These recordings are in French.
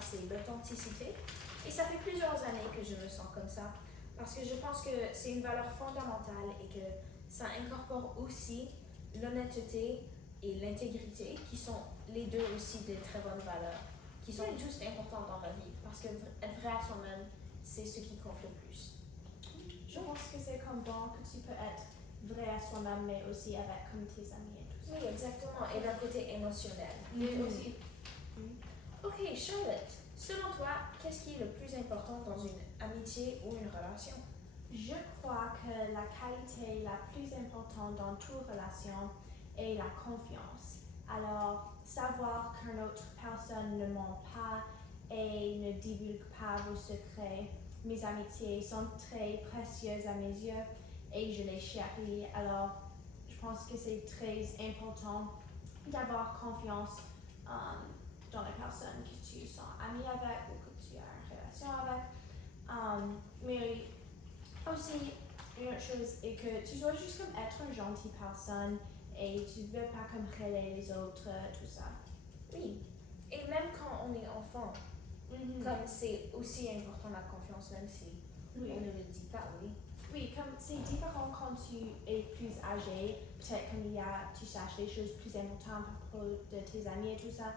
c'est l'authenticité. Et ça fait plusieurs années que je me sens comme ça. Parce que je pense que c'est une valeur fondamentale et que ça incorpore aussi l'honnêteté et l'intégrité, qui sont les deux aussi des très bonnes valeurs, qui sont tous importantes dans la vie. Parce que être vrai à soi-même, c'est ce qui compte le plus. Je pense que c'est comme bon que tu peux être vrai à soi-même, mais aussi avec comme tes amis et tout ça. Oui, exactement. Et d'un côté émotionnel. Et aussi. Ok, Charlotte, selon toi, qu'est-ce qui est le plus important dans une amitié ou une relation? Je crois que la qualité la plus importante dans toute relation est la confiance. Alors, savoir qu'une autre personne ne ment pas et ne divulgue pas vos secrets. Mes amitiés sont très précieuses à mes yeux et je les chéris. Alors, je pense que c'est très important d'avoir confiance dans la personne que tu sens amie avec ou que tu as une relation avec. Mais aussi, une autre chose est que tu dois juste comme être une gentille personne et tu ne veux pas comme relayer les autres, tout ça. Oui. Et même quand on est enfant, comme c'est aussi important la confiance, même si Oui. on ne le dit pas, oui. Oui, comme c'est différent quand tu es plus âgé, peut-être comme tu saches les choses plus importantes à propos de tes amis et tout ça,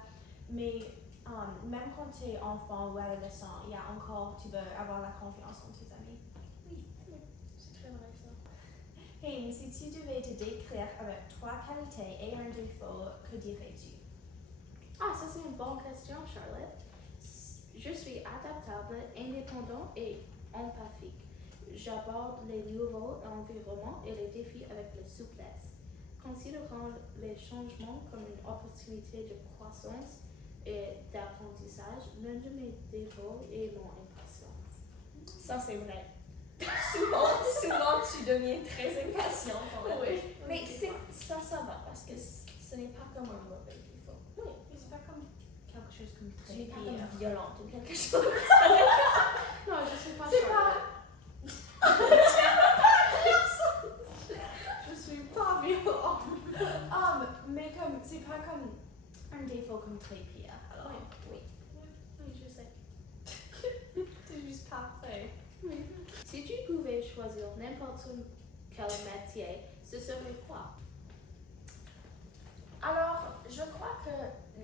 mais même quand tu es enfant ou adolescent, il y a encore, tu veux avoir la confiance en tes amis. Oui, c'est très vrai ça. Hey, si tu devais te décrire avec 3 qualités et un défaut, que dirais-tu? Ah, ça c'est une bonne question, Charlotte. Je suis adaptable, indépendant et empathique. J'aborde les nouveaux environnements et les défis avec la souplesse, considérant les changements comme une opportunité de croissance et d'apprentissage. L'un de mes défauts est mon impatience. Ça, c'est vrai. souvent, tu deviens très impatient quand même. Oui. Mais ça va, parce que ce n'est pas comme un mauvais défaut. Oui, mais c'est pas comme quelque chose comme Tu très n'es pas pire. comme violente ou quelque chose. Non, je suis pas C'est Charlotte. Je suis pas violente. Mais comme, c'est pas comme un défaut comme très pire. Alors, Oui. oui, je sais. C'est juste parfait. Oui. Si tu pouvais choisir n'importe quel métier, ce serait quoi? Alors, je crois que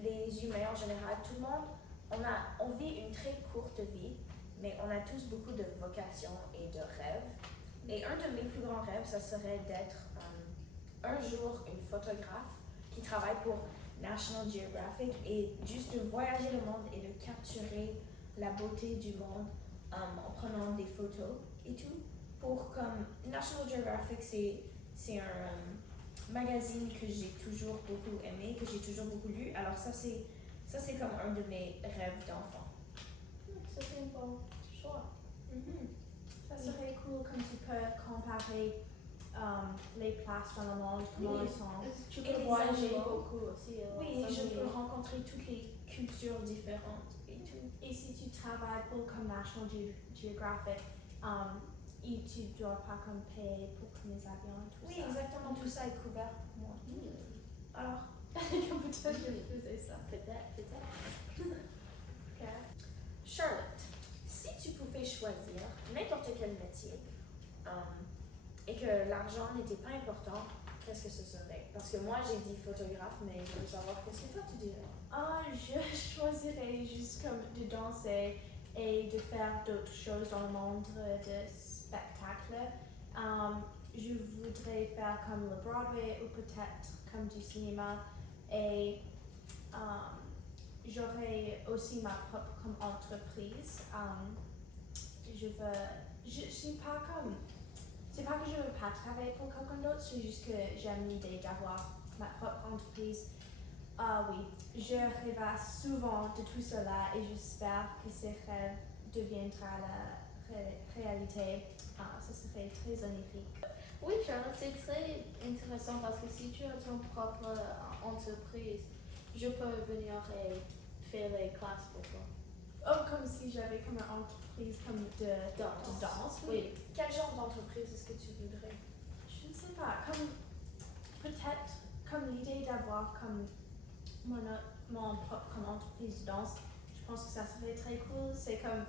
les humains en général, tout le monde, on vit une très courte vie, mais on a tous beaucoup de vocations et de rêves. Et un de mes plus grands rêves, ça serait d'être un jour une photographe qui travaille pour National Geographic et juste de voyager le monde et de capturer la beauté du monde en prenant des photos et tout. Pour comme National Geographic, c'est un magazine que j'ai toujours beaucoup aimé, que j'ai toujours beaucoup lu. Alors ça c'est comme un de mes rêves d'enfant. Ça, c'est un bon choix. Ça serait cool comme tu peux comparer les places dans le monde, comment elles sont. Tu Et peux les voyager animaux. beaucoup aussi. Oui, et je peux rencontrer toutes les cultures différentes et tout. Et si tu travailles pour comme National Geographic, tu dois pas comme payer pour comme les avions et tout Oui, ça. exactement, tout ça est couvert pour moi. Alors, Comme peut-être je faisais ça. Peut-être. Ok. Charlotte, si tu pouvais choisir n'importe quel métier et que l'argent n'était pas important, qu'est-ce que ce serait? Parce que moi j'ai dit photographe, mais je veux savoir qu'est-ce que toi tu dirais? Je choisirais juste comme de danser et de faire d'autres choses dans le monde de spectacle. Je voudrais faire comme le Broadway ou peut-être comme du cinéma et j'aurais aussi ma propre comme entreprise. Je suis pas comme, c'est pas que je veux pas travailler pour quelqu'un d'autre, c'est juste que j'aime l'idée d'avoir ma propre entreprise. Ah oui, je rêve souvent de tout cela et j'espère que ces rêves deviendront la réalité. Ça serait très onirique. Oui, Charlotte, c'est très intéressant parce que si tu as ton propre entreprise, je peux venir et faire les classes pour toi. Oh, comme si j'avais comme une entreprise comme de danse. Oui. Quel genre d'entreprise est-ce que tu voudrais? Je ne sais pas, comme peut-être comme l'idée d'avoir comme mon propre comme entreprise de danse. Je pense que ça serait très cool. C'est comme,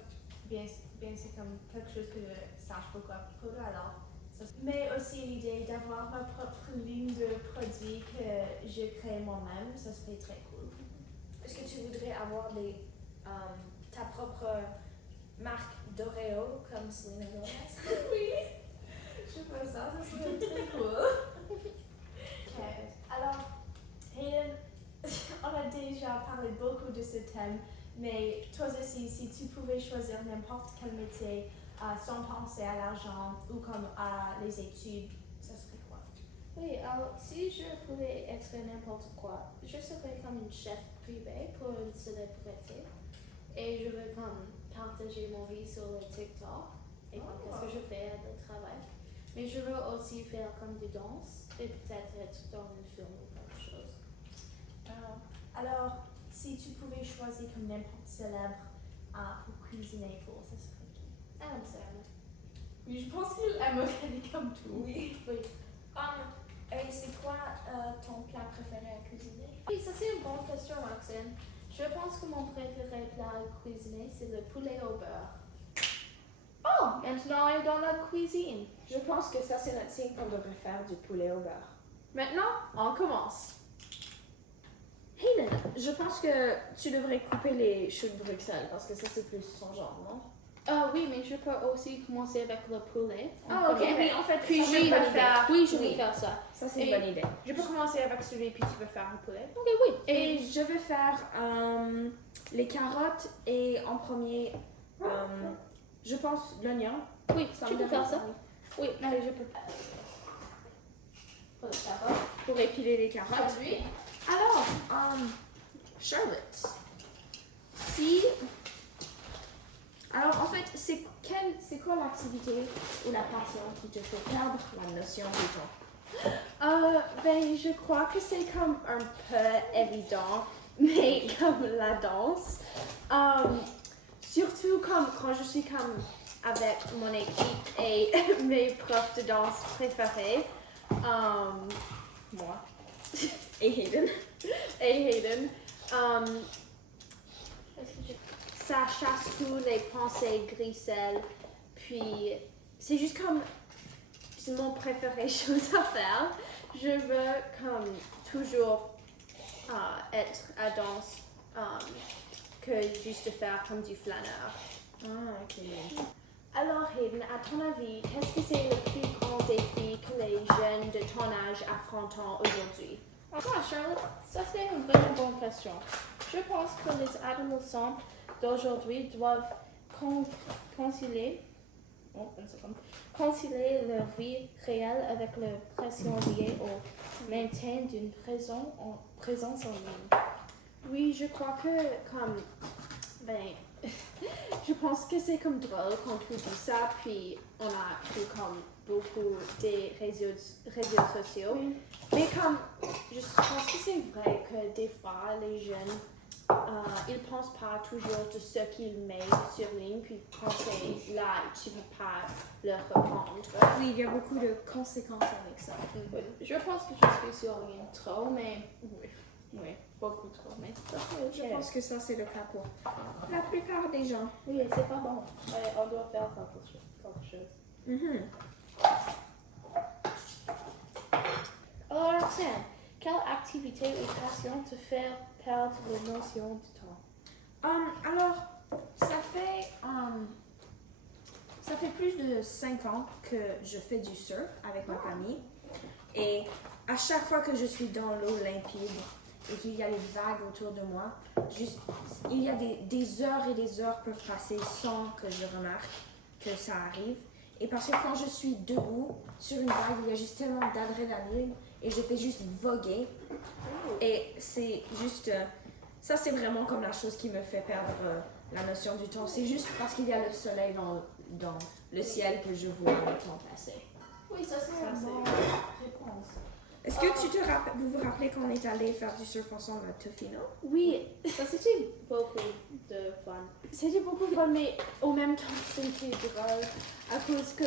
bien c'est comme quelque chose que je sache beaucoup à propos de, alors. Mais aussi l'idée d'avoir ma propre ligne de produits que je crée moi-même, ça serait très cool. Est-ce que tu voudrais avoir ta propre marque d'Oreo comme Selena Gomez? Oui, je fais ça serait très cool. Ok, alors, Hayden, on a déjà parlé beaucoup de ce thème, mais toi aussi, si tu pouvais choisir n'importe quel métier sans penser à l'argent ou comme à les études, ça serait quoi? Oui, alors si je pouvais être n'importe quoi, je serais comme une chef privée pour une célébrité et je veux comme partager mon vie sur le TikTok et comme qu'est-ce que je fais à le travail. Mais je veux aussi faire comme des danses et peut-être être dans un film ou quelque chose. Alors, si tu pouvais choisir comme n'importe célèbre pour cuisiner pour, ça serait qui? Adam Sandler. Oui, je pense qu'il aimerait comme tout. Oui. Oui. Et c'est quoi ton plat préféré à cuisiner? Oui, ça c'est une bonne question, Maxine. Je pense que mon préféré plat à cuisiner, c'est le poulet au beurre. Oh, maintenant on est dans la cuisine. Je pense que ça, c'est notre signe qu'on devrait faire du poulet au beurre. Maintenant, on commence. Hayden, je pense que tu devrais couper les choux de Bruxelles parce que ça, c'est plus son genre, non? Ah oui, mais je peux aussi commencer avec le poulet. Ah, ok, oui, en fait, Puis ça, je c'est une vais bonne idée. faire. Oui, je vais Oui. faire ça. Ça, c'est une Et- bonne idée. Je peux commencer avec celui, puis tu peux faire le poulet. Ok, oui. Et je vais faire les carottes et en premier, je pense, l'oignon. Oui, Ça tu me peux faire dérange ça. pas. Oui, allez, je peux. Pour le carotte. Pour épiler les carottes. Produit. Alors, Charlotte, si... Alors, en fait, c'est quoi l'activité ou la passion qui te fait perdre la notion du temps? Ben, je crois que c'est comme un peu évident, mais comme la danse. Surtout comme quand je suis comme avec mon équipe et mes profs de danse préférés. Moi. Et Hayden? Et Hayden. Est-ce que j'ai- Ça chasse tous les pensées grisselles. Puis c'est juste comme c'est mon préféré chose à faire. Je veux comme toujours être à danse que juste faire comme du flâneur. Ah, ok. Alors Hayden, à ton avis, qu'est-ce que c'est le plus grand défi que les jeunes de ton âge affrontent aujourd'hui? Ah, Charlotte, ça c'est une vraiment bonne question. Je pense que les adolescents d'aujourd'hui doivent concilier leur vie réelle avec la pression liée au maintien d'une présence en ligne. Oui, je crois que comme ben je pense que c'est comme drôle quand tu dis ça, puis on a pris comme beaucoup des réseaux sociaux. Oui. Mais comme je pense que c'est vrai que des fois les jeunes ils pensent pas toujours de ce qu'ils mettent sur ligne, puis quand c'est là, tu peux pas le reprendre. Oui, il y a beaucoup de conséquences avec ça. Oui, je pense que je suis sur ligne trop, mais Oui. beaucoup trop. Mais ça, Je pense que ça, c'est le cas pour la plupart des gens. oui, c'est pas bon. Ouais, on doit faire quelque chose. Mhm. Alors, Roxane, quelle activité ou passion te fait perdre la notion du temps? Alors, ça fait plus de 5 ans que je fais du surf avec ma famille. Et à chaque fois que je suis dans l'eau limpide et qu'il y a les vagues autour de moi, il y a des heures et des heures peuvent passer sans que je remarque que ça arrive. Et parce que quand je suis debout sur une vague, il y a juste tellement d'adrénaline et je fais juste voguer. Et c'est juste... ça, c'est vraiment comme la chose qui me fait perdre la notion du temps. C'est juste parce qu'il y a le soleil dans le ciel que je vois le temps passer. Oui, ça c'est Ça, une c'est- bonne réponse. Est-ce que vous vous rappelez qu'on est allé faire du surf ensemble à Tofino? Oui, Ça c'était beaucoup de fun. c'était beaucoup fun, mais au même temps c'était drôle à cause que,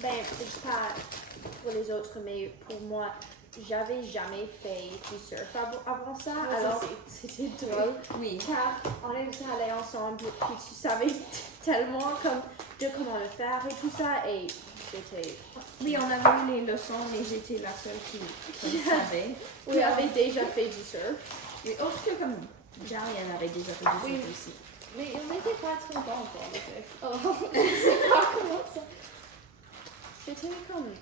ben, c'est pas pour les autres, mais pour moi, j'avais jamais fait du surf avant ça, Ouais, alors ça, c'était drôle. Oui. Car on était allés ensemble, puis tu savais tellement comme de comment le faire et tout ça, et j'étais... Oui, on avait eu les leçons, mais j'étais la seule qui savait. Oui, avait déjà fait du surf. Oui, autre que comme Jarian avait déjà fait du Oui. surf aussi. Mais on n'était pas très bons pour le fait. Oh, je sais pas comment ça... C'était comme...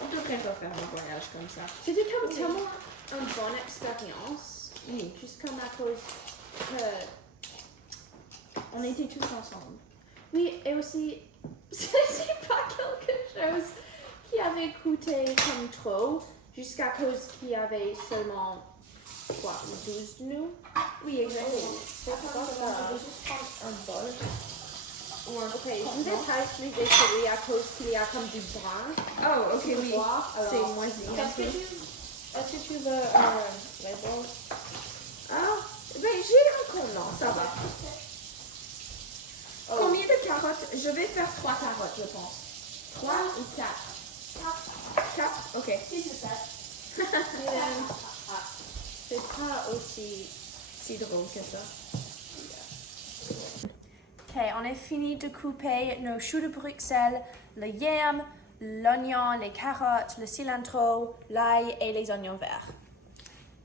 On devrait refaire un voyage comme ça. C'était comme tellement une bonne expérience, Oui, juste comme à cause que... on était tous ensemble. Oui, et aussi, c'était pas quelque chose qui avait coûté comme trop, jusqu'à cause qu'il y avait seulement, quoi, 12 de nous. Oui, exactement. C'est pas Je ça. vais juste prendre un bol. Ok, je ne vais pas utiliser celui à cause qu'il y a comme du brun. Oh, ok, oui. Boire, alors- C'est moisi un peu. Est-ce que tu veux un Red Bull? Ah, ben j'ai encore non, ça va. Oh. Combien de carottes? Je vais faire 3 carottes, je pense. 3 ou 4? 4, ok. 6 ou 7. C'est pas aussi... Si drôle que ça. Ok, on est fini de couper nos choux de Bruxelles, le yam, l'oignon, les carottes, le cilantro, l'ail et les oignons verts.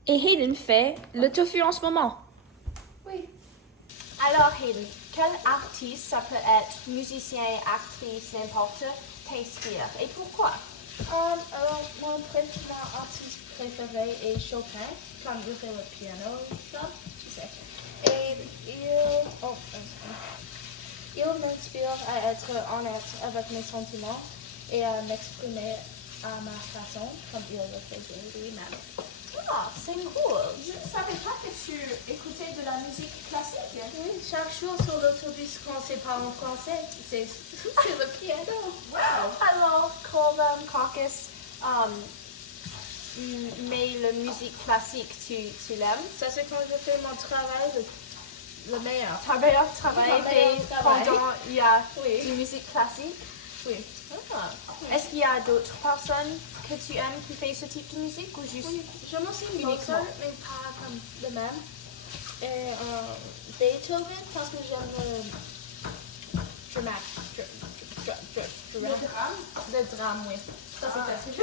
Et Hayden fait le tofu en ce moment. Oui. Alors Hayden, quel artiste, ça peut être musicien, actrice, n'importe, t'inspire et pourquoi? Alors, mon artiste préféré est Chopin, quand je fais le piano, ça, tu sais. Et il m'inspire à être honnête avec mes sentiments et à m'exprimer à ma façon, comme il le faisait lui-même. Ah, c'est cool. Je ne savais pas que tu écoutais de la musique classique. Oui, chaque jour sur l'autobus, quand c'est pas en français, c'est le piano. Wow. Alors, Colvin Caucus, mais la musique classique, tu l'aimes? Ça, c'est quand je fais mon travail le meilleur. Ta meilleur travail Mon fait meilleur travail. pendant il y a Oui. du musique classique? Oui. Ah. Est-ce qu'il y a d'autres personnes que tu aimes qui font ce type de musique ou juste Oui, j'aime aussi uniquement? Mozart, mais pas comme le même. Et Beethoven, parce que j'aime le drame. Le drame, oui. Ça, c'est facile.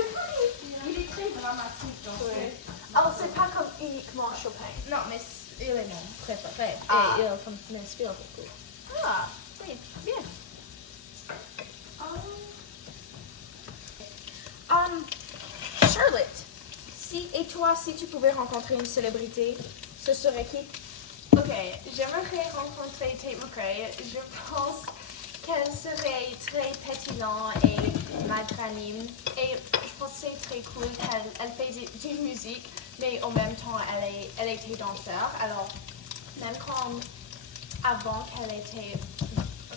Il est très dramatique dans Oui. Alors, c'est pas comme uniquement Chopin. Non, mais il est mon préféré. Ah. Et il m'inspire beaucoup. Ah, oui, bien. Charlotte, et toi, si tu pouvais rencontrer une célébrité, ce serait qui? Ok, j'aimerais rencontrer Tate McRae. Je pense qu'elle serait très pétillante et magnanime. Et je pense que c'est très cool qu'elle fait du musique, mais en même temps, elle était danseur. Alors, même avant qu'elle était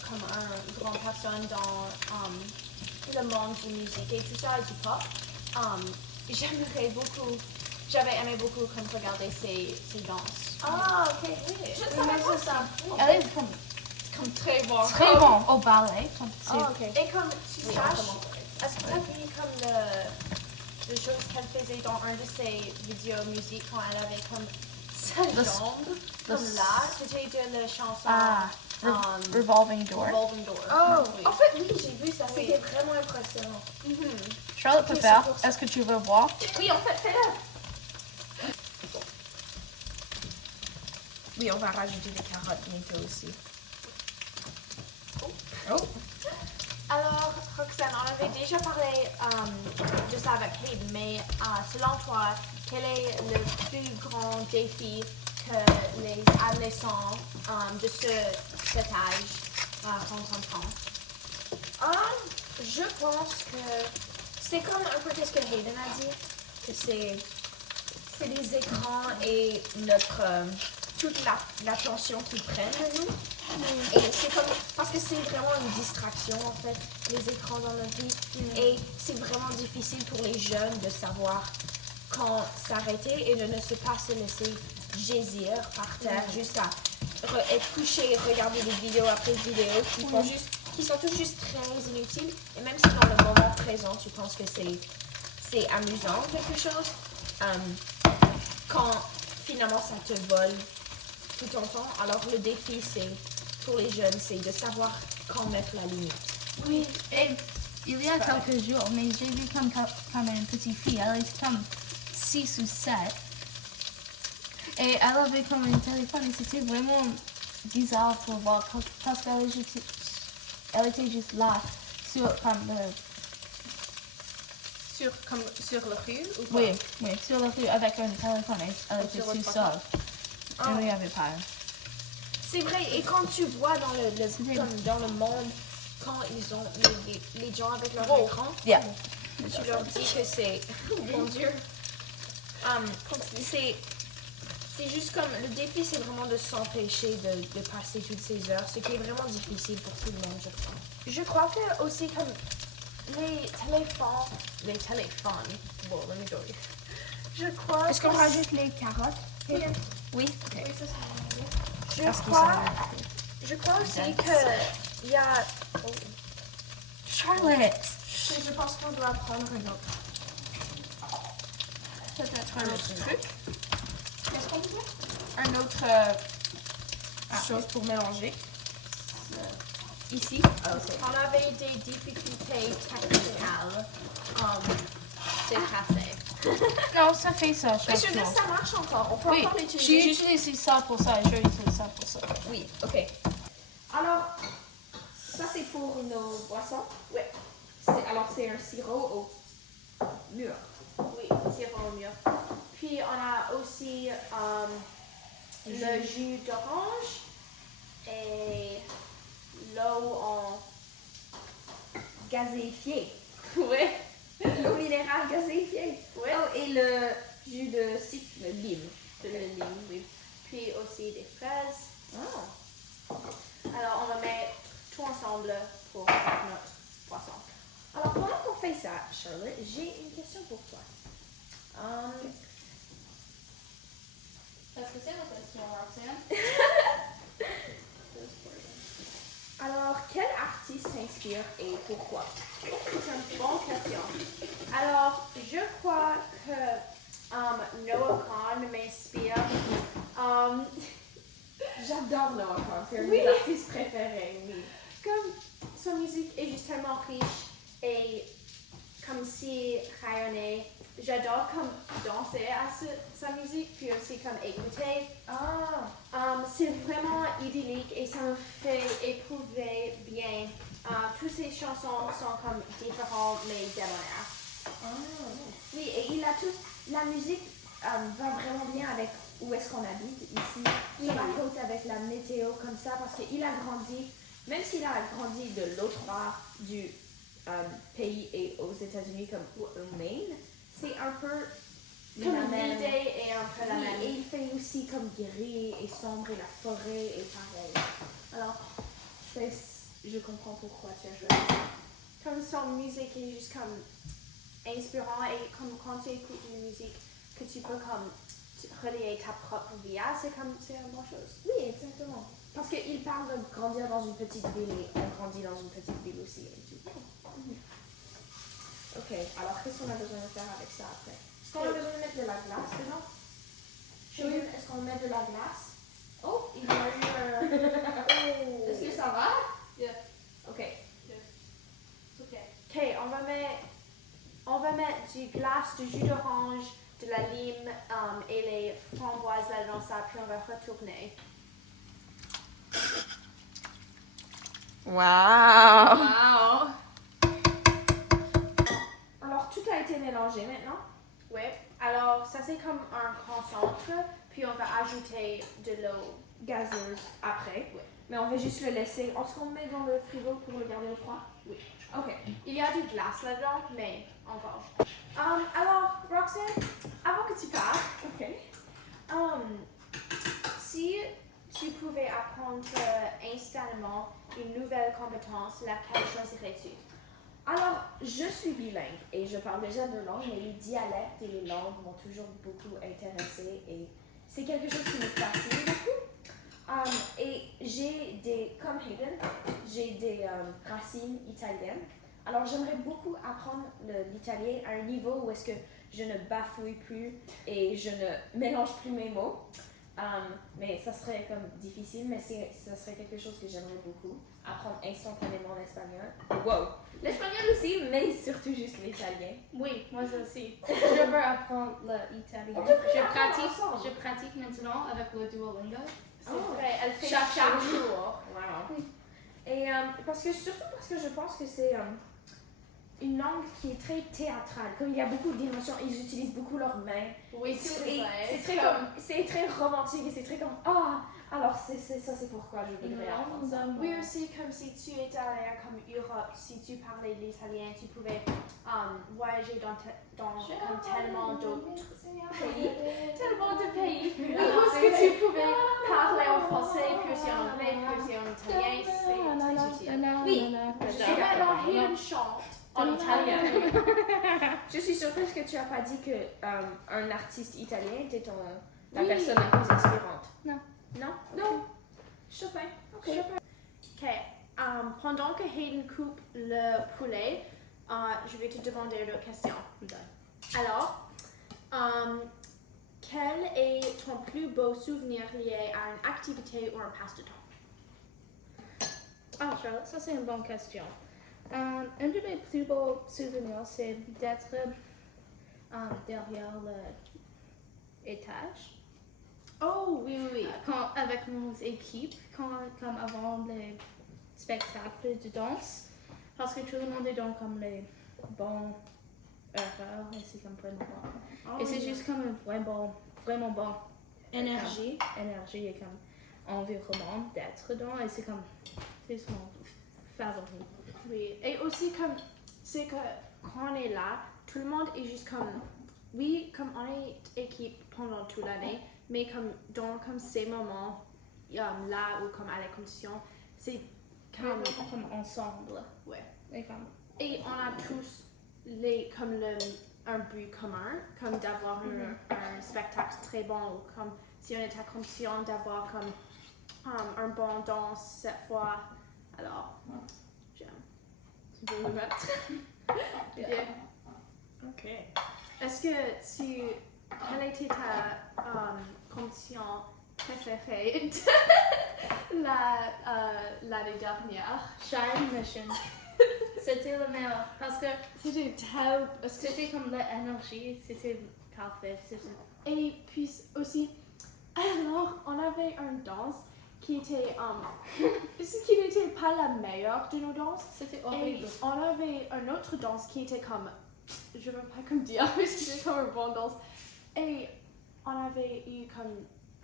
comme une grande personne dans le monde de musique et tout ça et du pop, j'avais aimé beaucoup comme regarder ses danses. Ah, ok, oui. Je ne Oui, savais mais pas c'est ça. Elle est comme Très bon. très bon au ballet. Ah, ok. Et comme tu Oui, saches, entièrement. est-ce que tu as vu comme les choses qu'elle faisait dans un de ses vidéos musique quand elle avait comme sa jambe comme là? C'était de la chanson Revolving Door. Revolving Door. Oh, Oui. en fait, oui, j'ai vu ça. Oui. C'était vraiment impressionnant. Charlotte peut Oui, faire. c'est pour ça. Est-ce que tu veux voir? Oui, en fait, fais-le. Oui, on va rajouter des carottes bientôt aussi. Oh. Alors, Roxane, on avait déjà parlé de ça avec Hayden, mais selon toi, quel est le plus grand défi que les adolescents de cet âge rencontrent? Je pense que c'est comme un peu ce que Hayden a dit, que c'est des écrans et toute l'attention qu'ils prennent de nous. Et c'est comme, parce que c'est vraiment une distraction en fait, les écrans dans notre vie. Et c'est vraiment difficile pour les jeunes de savoir quand s'arrêter et de ne pas se laisser jaisir par terre, juste à être couché et regarder des vidéos après vidéos qui sont tous juste très inutiles. Et même si dans le moment présent, tu penses que c'est c'est amusant quelque chose. Quand finalement ça te vole tout ton temps. Alors le défi, c'est pour les jeunes, c'est de savoir quand mettre la limite. Oui, et il y a quelques jours, mais j'ai vu comme une petite fille, elle était comme 6 ou 7. Et elle avait comme un téléphone et c'était vraiment bizarre pour voir parce qu'elle était juste là sur Sur le rue ou quoi? oui, sur la rue avec un téléphone et elle était sur le toute seule. Elle n'y avait pas. C'est vrai, et quand tu vois dans comme dans le monde, quand ils ont les gens avec leur écran, Yeah. tu leur dis que c'est... Mon Dieu! C'est juste comme... Le défi, c'est vraiment de s'empêcher de passer toutes ces heures, ce qui est vraiment difficile pour tout le monde, je crois. Je crois que aussi comme les téléphones, bon, let me go. Je crois Est-ce qu'on rajoute les carottes? Oui. Oui. Oui, ça c'est Parce que ça je crois aussi que il y a Charlotte! je pense qu'on doit prendre un autre. Peut-être un autre truc. Qu'est-ce qu'on dit? Un autre chose pour mélanger. Ici. On avait des difficultés techniques. C'est passé. Non, ça fait ça. Mais je veux dire, ça marche encore. On peut Oui, encore l'utiliser. j'ai utilisé ça pour ça et je utilise ça pour ça. Oui, ok. Alors, ça c'est pour nos boissons. Oui. Alors c'est un sirop au mûr. Oui, sirop au mûr. Puis on a aussi le jus d'orange et l'eau en Gazéifié. oui. L'eau minérale gazéifiée. Oui. Oh, et le jus de citron, le lime. De la lime, oui. Puis aussi des fraises. Ah. Alors on va mettre tout ensemble pour notre poisson. Alors pendant qu'on fait ça, Charlotte, j'ai une question pour toi. Est-ce que c'est votre question, Roxanne? Alors, quel artiste t'inspire et pourquoi? C'est une bonne question. Alors, je crois que Noah Kahn m'inspire. J'adore Noah Kahn, c'est un de Oui. mes artistes préférés, oui. Comme sa musique est juste tellement riche et comme si rayonnée. J'adore comme danser à sa musique, puis aussi comme écouter. C'est vraiment idyllique et ça me fait éprouver bien. Toutes ces chansons sont comme différentes mais débonnaires. Oui, et il a tout. La musique va vraiment bien avec où est-ce qu'on habite ici, sur la côte avec la météo comme ça, parce qu'il a grandi, même s'il a grandi de l'autre bord du pays et aux États-Unis comme au Maine, c'est un peu Comme la même. l'idée est un peu la Oui, même. et il fait aussi comme gris et sombre et la forêt est pareil. Alors, je comprends pourquoi tu as choisi ça. Comme son musique est juste comme inspirant et comme quand tu écoutes une musique que tu peux comme relier ta propre vie à, c'est une bonne chose. Oui, exactement. Parce qu'il parle de grandir dans une petite ville et on grandit dans une petite ville aussi et tout. Ok, alors qu'est-ce qu'on a besoin de faire avec ça après? Est-ce qu'on a besoin de mettre de la glace dedans? Chérie, est-ce qu'on met de la glace? Oh, il y a eu Est-ce que ça va? Yeah. Ok. Ok, on va mettre du glace, du jus d'orange, de la lime et les framboises là dans ça, puis on va retourner. Wow! Wow! Alors tout a été mélangé maintenant. Ouais, alors ça c'est comme un concentre, puis on va ajouter de l'eau. Gazeuse après. Oui. Mais on va juste le laisser. Est-ce qu'on le met dans le frigo pour le garder au froid? Oui. Ok. Il y a du glace là-dedans, mais on va. Alors, Roxanne, avant que tu parles, Ok. si tu pouvais apprendre instantanément une nouvelle compétence, laquelle choisirais-tu? Alors, je suis bilingue et je parle déjà deux langues, mais les dialectes et les langues m'ont toujours beaucoup intéressée et c'est quelque chose qui me fascine beaucoup. Et comme Hayden, j'ai des racines italiennes. Alors, j'aimerais beaucoup apprendre l'italien à un niveau où est-ce que je ne bafouille plus et je ne mélange plus mes mots. Mais ça serait comme difficile, mais ça serait quelque chose que j'aimerais beaucoup. Apprendre instantanément l'espagnol. Wow! L'espagnol aussi, mais surtout juste l'italien. Oui, moi aussi. Je veux apprendre l'italien. Je pratique maintenant avec le Duolingo. C'est vrai, elle fait Chaque jour. Wow. Et surtout parce que je pense que c'est une langue qui est très théâtrale. Comme il y a beaucoup d'émotions, ils utilisent beaucoup leurs mains. Oui, c'est vrai. C'est très romantique et c'est très comme alors c'est pourquoi je voudrais apprendre ça. Oui, aussi, comme si tu étais allé comme Europe, si tu parlais l'italien, tu pouvais voyager dans comme tellement d'autres pays. Tellement de pays. Parce que tu pouvais parler en français, puis aussi en anglais, puis aussi en italien. C'est très utile. Oui, Et maintenant, Hayden chante en italien. je suis surprise que tu n'as pas dit que un artiste italien était la personne la plus inspirante. Non. Non? Non. Chopin. Ok. Ok. Pendant que Hayden coupe le poulet, je vais te demander une autre question. Alors, quel est ton plus beau souvenir lié à une activité ou un passe-temps? Ah, Charlotte, ça c'est une bonne question. Un de mes plus beaux souvenirs, c'est d'être derrière l'étage. Oh, oui, oui, oui. Avec mon équipe, comme avant les spectacles de danse. Parce que tout le monde est dans comme les bons heures et c'est comme vraiment bon. Oh, Et c'est oui. juste comme un vraiment bon Énergie. énergie et comme environnement d'être dedans et c'est mon favori. Oui, et aussi comme, c'est que quand on est là, tout le monde est juste comme, oui, comme on est équipe pendant toute l'année, mais comme dans comme ces moments, là ou comme à la compétition, c'est Comme ensemble. Ouais. Et Et on a tous un but commun, comme d'avoir un spectacle très bon, ou comme si on est à compétition, d'avoir comme un bon danse cette fois. Alors, j'aime. Tu peux me mettre? Bien. Ok. Est-ce que quelle était ta compétition préférée l'année dernière? Shine Mission. C'était le meilleur parce que c'était comme l'énergie, c'était parfait. Et puis aussi, alors on avait une danse qui était qui n'était pas la meilleure de nos danses. C'était Et horrible. on avait une autre danse qui était comme, je ne veux pas comme dire, mais c'était comme une bonne danse. Et on avait eu comme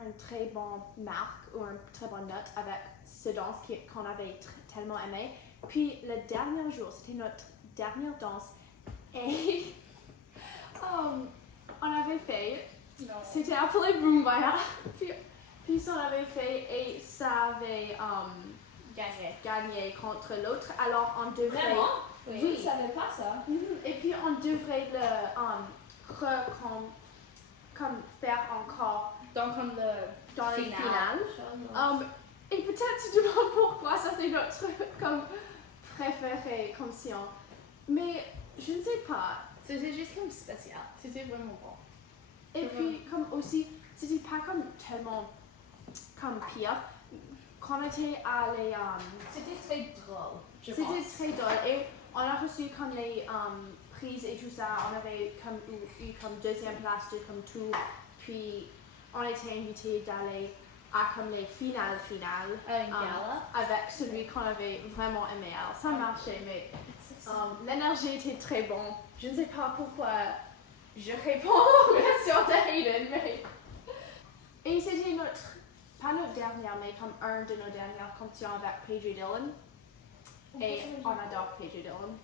une très bonne marque ou une très bonne note avec cette danse qu'on avait tellement aimé. Puis le dernier jour, c'était notre dernière danse. Et on avait fait, c'était appelé Boombaya. Puis ça on avait fait et ça avait gagné contre l'autre. Alors on devrait... Vraiment? Oui. Je savais pas ça. Et puis on devrait le comme faire encore Donc comme dans les finale. finales. Et peut-être tu te demandes pourquoi ça c'est notre comme préféré comme si mais je ne sais pas. C'était juste comme spécial. C'était vraiment bon. Et puis comme aussi c'était pas comme tellement comme pire. Quand on était à les C'était très drôle. c'était très drôle et on a reçu comme les prises et tout ça. On avait comme eu comme deuxième place de comme tout. Puis on était invité d'aller à comme les finales À une gala. avec celui qu'on avait vraiment aimé. Alors ça marchait, mais l'énergie était très bonne. Je ne sais pas pourquoi je réponds aux questions de Hayden, mais... Et c'était pas notre dernière, mais comme un de nos dernières compétitions avec Paige et Dylan. Et on adore Paige et Dylan.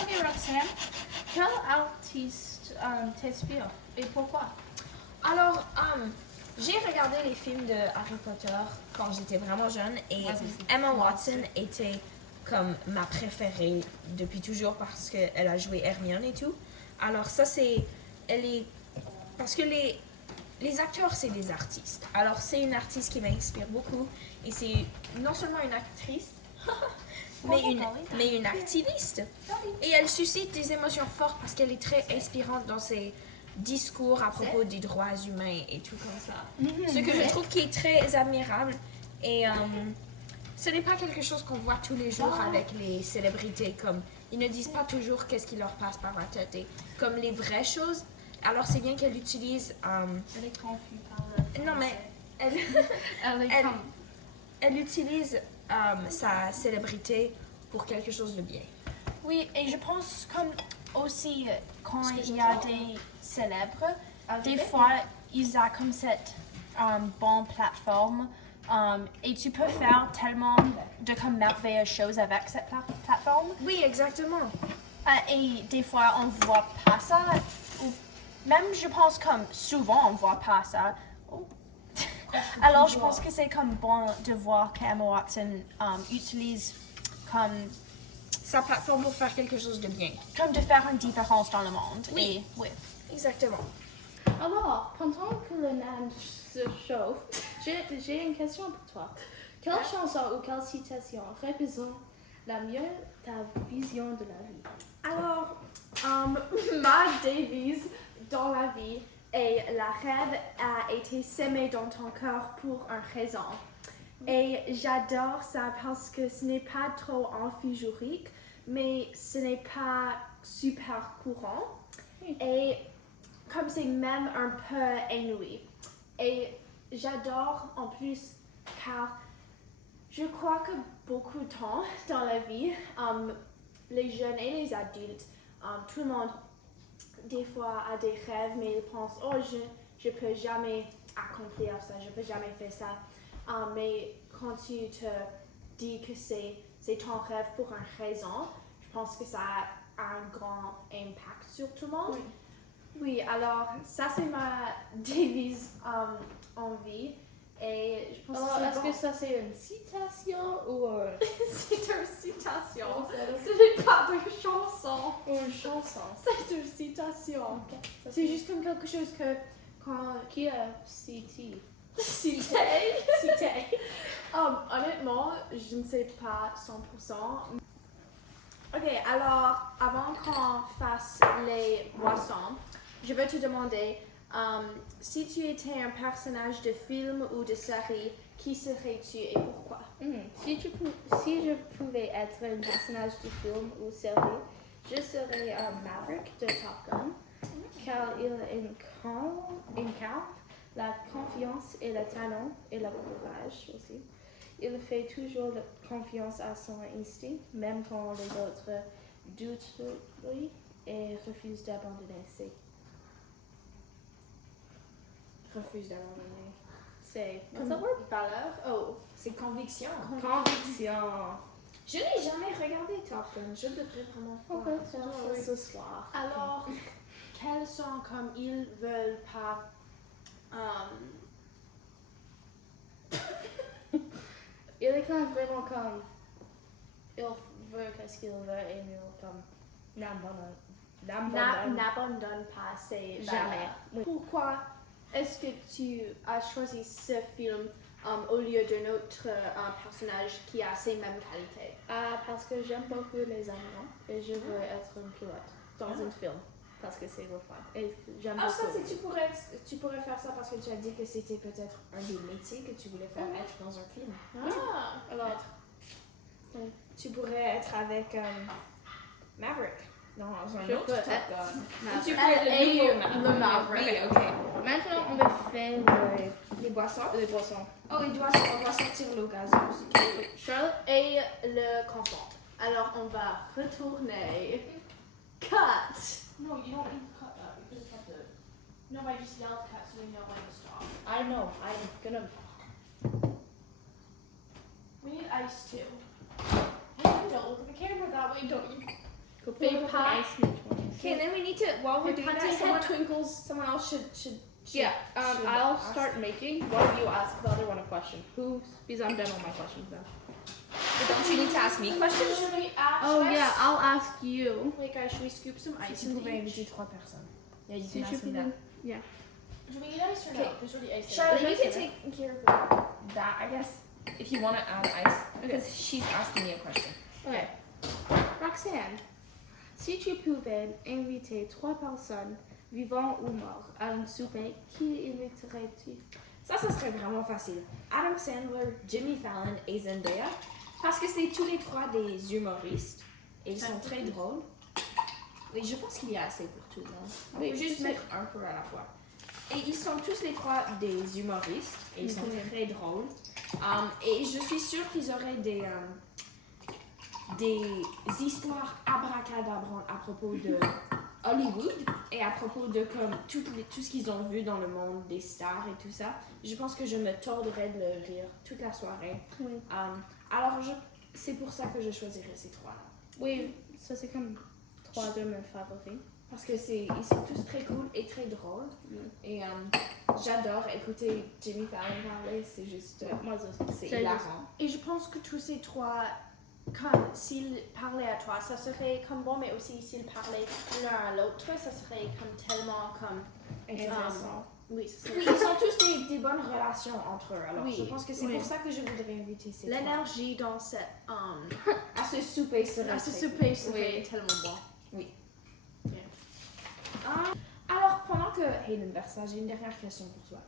Ok Roxanne, quel artiste t'inspire et pourquoi? Alors, j'ai regardé les films de Harry Potter quand j'étais vraiment jeune et Emma Watson était comme ma préférée depuis toujours parce qu'elle a joué Hermione et tout. Alors ça parce que les acteurs c'est des artistes. Alors c'est une artiste qui m'inspire beaucoup et c'est non seulement une actrice, mais une activiste. Et elle suscite des émotions fortes parce qu'elle est très inspirante dans ses discours à propos des droits humains et tout comme ça. Ce que je trouve qui est très admirable. Et ce n'est pas quelque chose qu'on voit tous les jours avec les célébrités. Comme ils ne disent pas toujours qu'est-ce qui leur passe par la tête. Et comme les vraies choses, alors c'est bien qu'elle utilise... Elle est confuse par le non, mais elle utilise sa célébrité pour quelque chose de bien. Oui, et je pense comme aussi quand il y a des célèbres, des fois ils ont comme cette bonne plateforme et tu peux faire tellement de comme merveilleuses choses avec cette plateforme. Oui, exactement. Et des fois on voit pas ça, ou même je pense comme souvent on voit pas ça. Alors je pense que c'est comme bon de voir qu'Emma Watson utilise comme Sa plateforme pour faire quelque chose de bien. Comme de faire une différence dans le monde. Oui. Et, oui. Exactement. Alors, pendant que le nan se chauffe, j'ai une question pour toi. Quelle chanson ou quelle citation représente la mieux ta vision de la vie? Alors, ma devise dans la vie est la rêve a été semé dans ton cœur pour une raison. Et j'adore ça parce que ce n'est pas trop amphijurique, mais ce n'est pas super courant. Et comme c'est même un peu ennuyé. Et j'adore en plus car je crois que beaucoup de temps dans la vie, les jeunes et les adultes, tout le monde des fois a des rêves, mais ils pensent « Oh, je peux jamais accomplir ça, je peux jamais faire ça. » Mais quand tu te dis que c'est ton rêve pour une raison, je pense que ça a un grand impact sur tout le monde. Oui, alors ça c'est ma devise en vie. Et je pense Alors, que est-ce que ça c'est une citation ou c'est une citation. Ce n'est pas une chanson. une chanson? C'est une citation. C'est juste comme quelque chose que quand... Qui a cité? Cité. Honnêtement, je ne sais pas 100%. Ok, alors avant qu'on fasse les boissons, je veux te demander si tu étais un personnage de film ou de série, qui serais-tu et pourquoi? Si je pouvais être un personnage de film ou série, je serais Maverick de Top Gun, car il incarne la confiance et le talent et le courage aussi. Il fait toujours confiance à son instinct, même quand les autres doutent de lui et refusent d'abandonner ses. Refuse d'abandonner. C'est Valeur. Oh. C'est conviction. conviction. Je n'ai jamais regardé Top Gun. Je devrais vraiment On va faire ça ce soir. Alors, quels sont comme ils veulent pas... Il est quand même vraiment comme. Il veut qu'est-ce qu'il veut et il comme. n'abandonne pas ses Jamais. valeurs. Oui. Pourquoi est-ce que tu as choisi ce film au lieu d'un autre personnage qui a ces mêmes qualités? Parce que j'aime beaucoup les avions et je veux être un pilote dans un film. Parce que c'est le fun. Et j'aime Ah, ça, beaucoup. c'est tu pourrais faire ça parce que tu as dit que c'était peut-être un des métiers que tu voulais faire être dans un film. Alors, Tu pourrais être avec Maverick dans un je autre peux Top être Gun. Tu Maverick. peux être Et le nouveau le Maverick. Oui, ok. Maintenant, on va faire Les boissons? les boissons. Oh, on doit sortir l'eau gazeuse. Charlotte, Et le confort. Alors, on va retourner. Cut! No, you don't need to cut that. You just have to... No, I just yelled cut so you know when to stop. I know, I'm gonna. We need ice too. Hey, don't look at the camera that way, don't you? Big pie. Okay, then we need to, while we're doing that, Patty someone had twinkles. Someone else should Yeah, should I'll ask. start making. One of you ask the other one a question. Who? Because I'm done with my questions now. But don't you need to ask me questions? Should we ask? Oh yeah, I'll ask you. Wait, guys, should we scoop some ice Si tu into pouvais each? inviter 3 personnes. Yeah, you Si can tu ask me pouvais- that. Yeah. Do we need ice or no? Okay. There's already ice. Charlotte, Is you that can okay? take care of that, I guess, if you want to add ice. Because she's asking me a question. Ouais. Roxane, si tu pouvais inviter 3 personnes, vivants ou morts, à un souper, qui inviterais-tu? Ça serait vraiment facile. Adam Sandler, Jimmy Fallon et Zendaya. Parce que c'est tous les trois des humoristes. Et ils sont très drôles. Oui, je pense qu'il y a assez pour tout le monde. On peut juste mettre un peu à la fois. Et ils sont tous les trois des humoristes. Et ils sont très drôles. Et je suis sûre qu'ils auraient des histoires abracadabrantes à propos de Hollywood et à propos de comme tout ce qu'ils ont vu dans le monde des stars et tout ça. Je pense que je me tordrais de le rire toute la soirée. Oui. Alors c'est pour ça que je choisirais ces trois-là. Oui, ça c'est comme 3 de mes favoris. Parce que ils sont tous très cool et très drôles. Et j'adore écouter Jimmy Fallon parler, c'est juste Moi aussi. c'est hilarant. Et je pense que tous ces trois, comme s'ils parlaient à toi, ça serait comme bon, mais aussi s'ils parlaient l'un à l'autre, ça serait comme tellement comme Intéressant. oui, ça Oui, serait ils ont tous des bonnes relations entre eux. Alors Oui, je pense que c'est oui. pour ça que je voudrais inviter ces trois. l'énergie dans cette À ce souper serait à ce très souper cool. serait Oui. tellement bon. Alors, pendant que Hayden verse ça, j'ai une dernière question pour toi.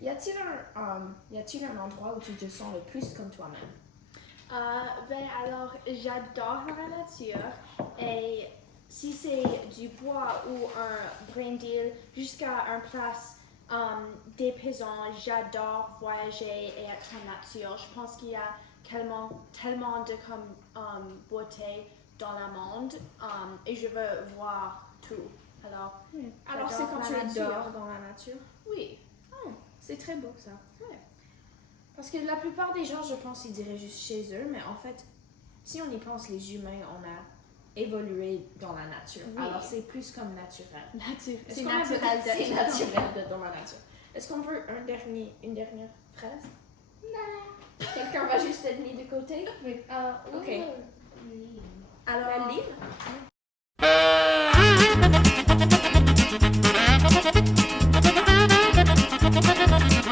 Y a-t-il un endroit où tu te sens le plus comme toi-même? Ben alors, j'adore la nature et si c'est du bois ou un brin-d'île jusqu'à une place dépaysant, j'adore voyager et être en nature. Je pense qu'il y a tellement de beauté dans le monde et je veux voir tout. Alors, Alors, c'est j'adore quand la tu nature. dors dans la nature? Oui. C'est très beau ça. Ouais. Parce que la plupart des gens, je pense, ils diraient juste chez eux, mais en fait, si on y pense, les humains, on a évolué dans la nature. Oui. Alors, c'est plus comme naturel. Nature. Est-ce C'est qu'on a naturel besoin- d'être C'est naturel d'être dans la nature. Est-ce qu'on veut une dernière phrase? Non. Quelqu'un va juste être mis de côté? Oui. Ok. Alors, La libre? Thank you.